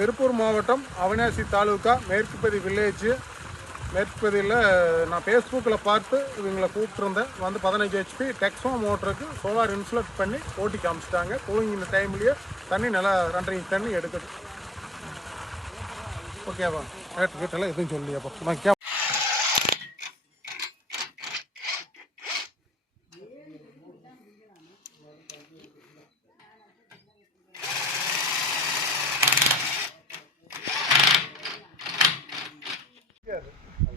திருப்பூர் மாவட்டம் அவினாசி தாலுகா மேற்குப்பதி வில்லேஜ். மேற்குப்பதியில் நான் ஃபேஸ்புக்கில் பார்த்து இவங்களை கூப்பிட்டுருந்தேன். வந்து 15 HP டெக்ஸோ மோட்டருக்கு சோலார் இன்சுலேட் பண்ணி ஓட்டி காமிச்சிட்டாங்க. கூலிங் இந்த டைம்லேயே தண்ணி நல்லா 2.5 இன்ச் தண்ணி எடுக்குது. ஓகேவா? ரேட்டு வீட்டெல்லாம் எதுவும் சொல்லியாப்பா நான் கே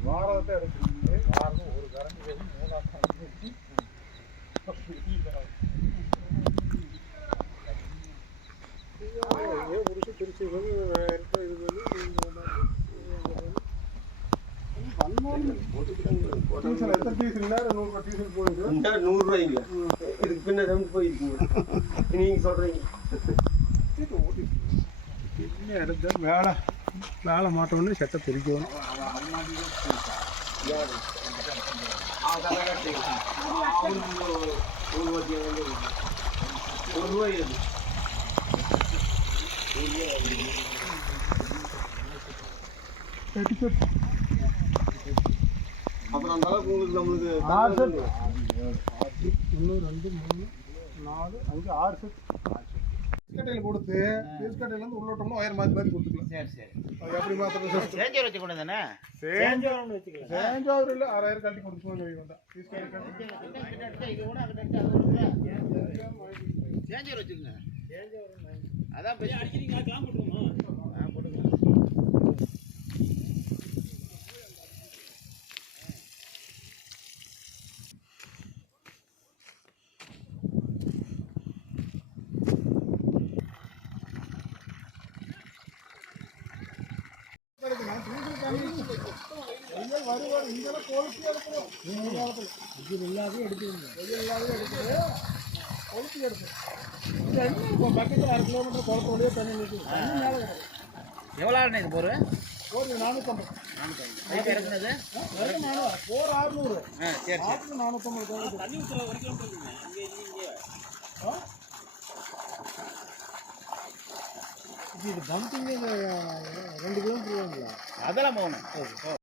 வாரத்தை எடுத்து வாரம் ஒரு கரண்டி 3 முடிச்சு திருச்சி ₹100 இதுக்கு பின்ன போயிருக்கீங்க நீங்க சொல்றீங்க. எடுத்து வேலை மாட்டோம்னு செட்டை பிரிக்கணும். அப்புறம் அந்த அளவுக்கு உங்களுக்கு நம்மளுக்கு 1 2 3 4 5 6 செட் கட்டையில் கொடுத்து கட்டையிலேருந்து உள்ளோட்டோம்னா ஒயர் மாற்றி கொடுத்துக்கலாம். சரி சரி. எப்படி மாத்திரம் சேஞ்சர் வச்சு கொண்டு தானே சேஞ்சோவர் இல்லை 6000 கட்டி கொடுத்துக்கணும். சேஞ்சர் வச்சுக்கோங்க. அதான் போடுங்க. எவ்வளோ இது போர் 450 இறக்குனது 600. சரி 450 தண்ணி ஊற்றுல 1 கிலோமீட்டர் இது பம்பிங் 2 கிலோமீட்டர். அதெல்லாம் போகணும்.